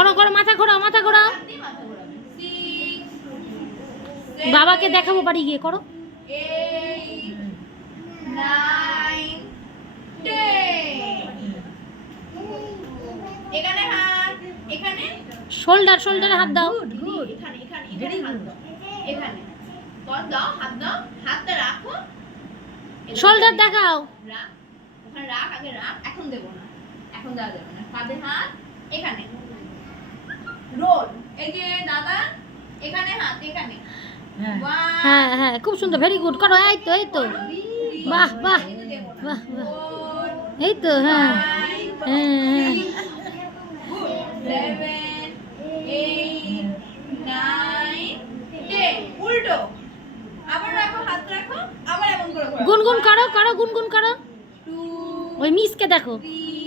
করো করো, মাথা ঘোরাও, মাথা ঘোরাও। বাবাকে দেখাবো বাড়ি গিয়ে, করো। 8 9 10 এখানে হাত, এখানে শোল্ডারে হাত দাও। এখানে এখানে এখানে হাত দাও, এখানে কর দাও, হাত দাও, হাতটা রাখো, শোল্ডার দেখাও। রাখ, ওখানে রাখ, আগে রাখ, এখন দেব না, এখন দেওয়া যাবে না। কাঁধে হাত, এখানে রোল, এই যে দাদা এখানে হাত, এখানে হ্যাঁ হ্যাঁ, খুব সুন্দর, ভেরি গুড, করো। এই তো এই তো, বাহ বাহ বাহ বাহ, এই তো। হ্যাঁ হ্যাঁ, 7 8 9 10 উল্টো, আবার রাখো, হাত রাখো, আবার এমন করে গুনগুন করো, করো গুনগুন করো। 2 ওই মিসকে দেখো। 3